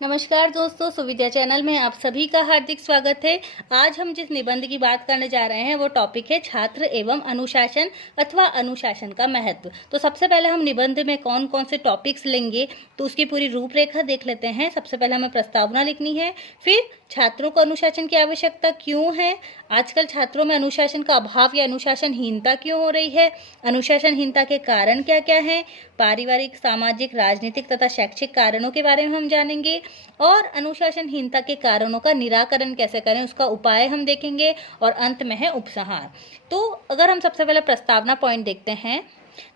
नमस्कार दोस्तों, सुविद्या चैनल में आप सभी का हार्दिक स्वागत है। आज हम जिस निबंध की बात करने जा रहे हैं वो टॉपिक है छात्र एवं अनुशासन अथवा अनुशासन का महत्व। तो सबसे पहले हम निबंध में कौन कौन से टॉपिक्स लेंगे तो उसकी पूरी रूपरेखा देख लेते हैं। सबसे पहले हमें प्रस्तावना लिखनी है, फिर छात्रों को अनुशासन की आवश्यकता क्यों है, आजकल छात्रों में अनुशासन का अभाव या अनुशासनहीनता क्यों हो रही है, अनुशासनहीनता के कारण क्या क्या हैं, पारिवारिक, सामाजिक, राजनीतिक तथा शैक्षिक कारणों के बारे में हम जानेंगे और अनुशासनहीनता के कारणों का निराकरण कैसे करें उसका उपाय हम देखेंगे और अंत में है उपसंहार। तो अगर हम सबसे पहले प्रस्तावना पॉइंट देखते हैं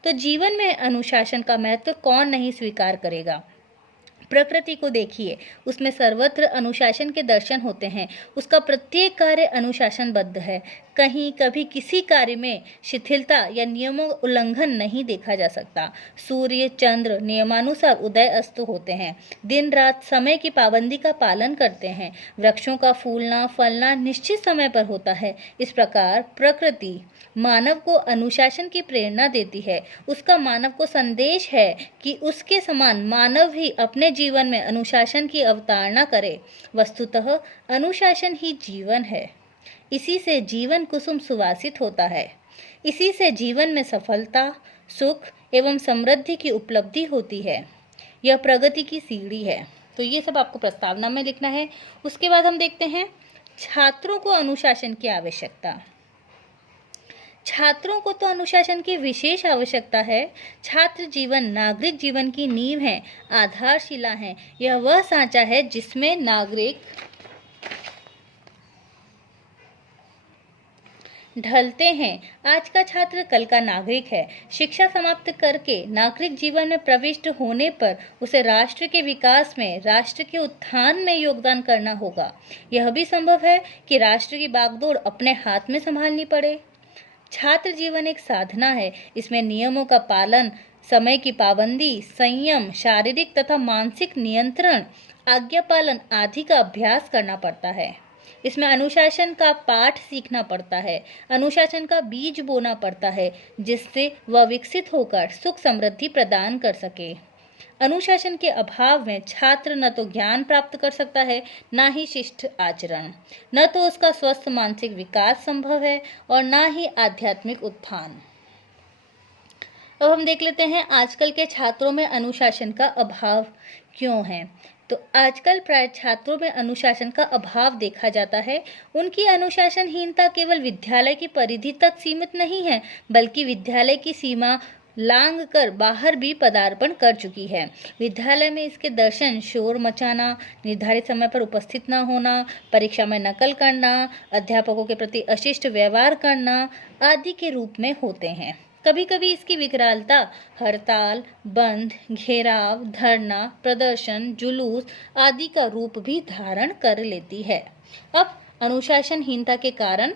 तो जीवन में अनुशासन का महत्व कौन नहीं स्वीकार करेगा। प्रकृति को देखिए, उसमें सर्वत्र अनुशासन के दर्शन होते हैं। उसका प्रत्येक कार्य अनुशासनबद्ध है। कहीं कभी किसी कार्य में शिथिलता या नियमों का उल्लंघन नहीं देखा जा सकता। सूर्य चंद्र नियमानुसार उदय अस्त होते हैं। दिन रात समय की पाबंदी का पालन करते हैं। वृक्षों का फूलना फलना निश्चित समय पर होता है। इस प्रकार प्रकृति मानव को अनुशासन की प्रेरणा देती है। उसका मानव को संदेश है कि उसके समान मानव भी अपने जीवन में अनुशासन की अवतारणा करे। वस्तुतः अनुशासन ही जीवन है। इसी से जीवन कुसुम सुवासित होता है। इसी से जीवन में सफलता, सुख एवं समृद्धि की उपलब्धि होती है। यह प्रगति की सीढ़ी है। तो ये सब आपको प्रस्तावना में लिखना है। उसके बाद हम देखते हैं छात्रों को अनुशासन की आवश्यकता। छात्रों को तो अनुशासन की विशेष आवश्यकता है। छात्र जीवन नागरिक जीवन की नींव है, आधारशिला है। यह वह सांचा है जिसमें नागरिक ढलते हैं। आज का छात्र कल का नागरिक है। शिक्षा समाप्त करके नागरिक जीवन में प्रविष्ट होने पर उसे राष्ट्र के विकास में, राष्ट्र के उत्थान में योगदान करना होगा। यह भी संभव है कि राष्ट्र की बागडोर अपने हाथ में संभालनी पड़े। छात्र जीवन एक साधना है। इसमें नियमों का पालन, समय की पाबंदी, संयम, शारीरिक तथा मानसिक नियंत्रण, आज्ञा पालन आदि का अभ्यास करना पड़ता है। इसमें अनुशासन का पाठ सीखना पड़ता है। अनुशासन का बीज बोना पड़ता है जिससे वह विकसित होकर सुख समृद्धि प्रदान कर सके। अनुशासन के अभाव में छात्र न तो ज्ञान प्राप्त कर सकता है, न ही शिष्ट आचरण, न तो उसका स्वस्थ मानसिक विकास संभव है और न ही आध्यात्मिक उत्थान। अब हम देख लेते हैं आजकल के छात्रों में अनुशासन का अभाव क्यों है। तो आजकल प्राय छात्रों में अनुशासन का अभाव देखा जाता है। उनकी अनुशासनहीनता केवल विद्यालय की परिधि तक सीमित नहीं है, बल्कि विद्यालय की सीमा लांघ कर बाहर भी पदार्पण कर चुकी है। विद्यालय में इसके दर्शन शोर मचाना, निर्धारित समय पर उपस्थित न होना, परीक्षा में नकल करना, अध्यापकों के प्रति अशिष्ट व्यवहार करना आदि के रूप में होते हैं। कभी कभी इसकी विकरालता हड़ताल, बंद, घेराव, धरना, प्रदर्शन, जुलूस आदि का रूप भी धारण कर लेती है। अब अनुशासनहीनता के कारण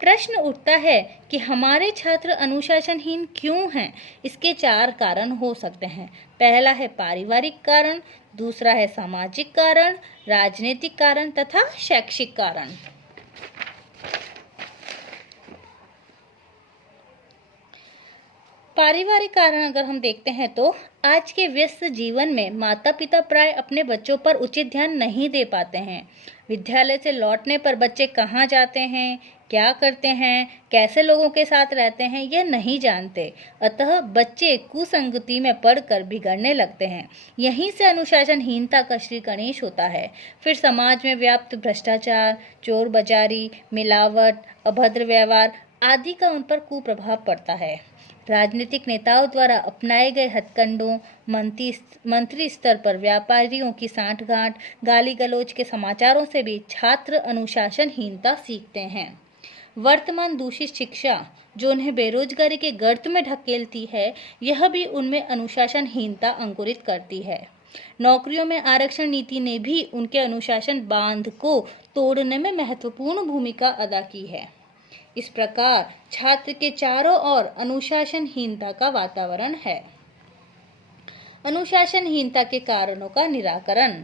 प्रश्न उठता है कि हमारे छात्र अनुशासनहीन क्यों हैं। इसके 4 कारण हो सकते हैं। पहला है पारिवारिक कारण, दूसरा है सामाजिक कारण, राजनीतिक कारण तथा शैक्षिक कारण। पारिवारिक कारण अगर हम देखते हैं तो आज के व्यस्त जीवन में माता पिता प्राय अपने बच्चों पर उचित ध्यान नहीं दे पाते हैं। विद्यालय से लौटने पर बच्चे कहाँ जाते हैं, क्या करते हैं, कैसे लोगों के साथ रहते हैं, यह नहीं जानते। अतः बच्चे कुसंगति में पड़कर बिगड़ने लगते हैं। यहीं से अनुशासनहीनता का श्री गणेश होता है। फिर समाज में व्याप्त भ्रष्टाचार, चोर बजारी, मिलावट, अभद्र व्यवहार आदि का उन पर कुप्रभाव पड़ता है। राजनीतिक नेताओं द्वारा अपनाए गए हथकंडों, मंत्री स्तर पर व्यापारियों की सांठगांठ, गाली गलौज के समाचारों से भी छात्र अनुशासनहीनता सीखते हैं। वर्तमान दूषित शिक्षा जो उन्हें बेरोजगारी के गर्त में ढकेलती है, यह भी उनमें अनुशासनहीनता अंकुरित करती है। नौकरियों में आरक्षण नीति ने भी उनके अनुशासन बांध को तोड़ने में महत्वपूर्ण भूमिका अदा की है। इस प्रकार छात्र के चारों ओर अनुशासनहीनता का वातावरण है। अनुशासनहीनता के कारणों का निराकरण।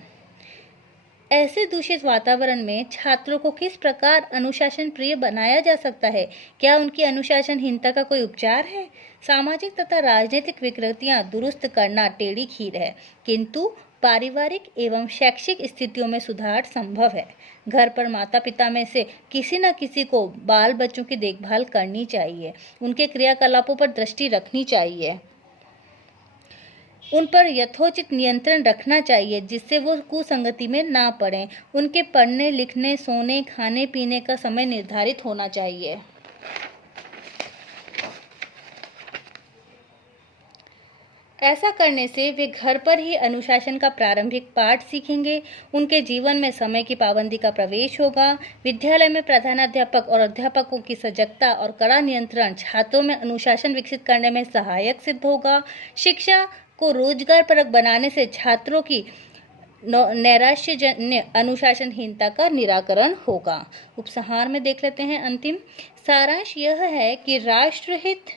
ऐसे दूषित वातावरण में छात्रों को किस प्रकार अनुशासन प्रिय बनाया जा सकता है? क्या उनकी अनुशासनहीनता का कोई उपचार है? सामाजिक तथा राजनीतिक विकृतियां दुरुस्त करना टेढ़ी खीर है, किंतु पारिवारिक एवं शैक्षिक स्थितियों में सुधार संभव है। घर पर माता पिता में से किसी न किसी को बाल बच्चों की देखभाल करनी चाहिए, उनके क्रियाकलापों पर दृष्टि रखनी चाहिए, उन पर यथोचित नियंत्रण रखना चाहिए जिससे वो कुसंगति में ना पड़ें। उनके पढ़ने लिखने, सोने, खाने पीने का समय निर्धारित होना चाहिए। ऐसा करने से वे घर पर ही अनुशासन का प्रारंभिक पाठ सीखेंगे, उनके जीवन में समय की पाबंदी का प्रवेश होगा। विद्यालय में प्रधानाध्यापक और अध्यापकों की सजगता और कड़ा नियंत्रण छात्रों में अनुशासन विकसित करने में सहायक सिद्ध होगा। शिक्षा को रोजगारपरक बनाने से छात्रों की नैराश्यजन्य अनुशासनहीनता का निराकरण होगा। उपसंहार में देख लेते हैं अंतिम सारांश यह है कि राष्ट्रहित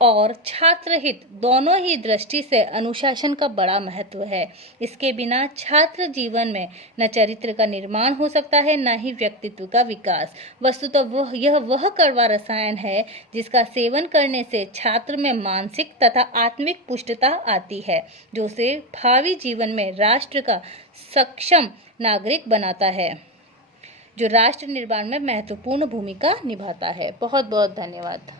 और छात्र हित दोनों ही दृष्टि से अनुशासन का बड़ा महत्व है। इसके बिना छात्र जीवन में न चरित्र का निर्माण हो सकता है, न ही व्यक्तित्व का विकास। वस्तुतः यह वह कड़वा रसायन है जिसका सेवन करने से छात्र में मानसिक तथा आत्मिक पुष्टता आती है, जो उसे भावी जीवन में राष्ट्र का सक्षम नागरिक बनाता है, जो राष्ट्र निर्माण में महत्वपूर्ण भूमिका निभाता है। बहुत बहुत धन्यवाद।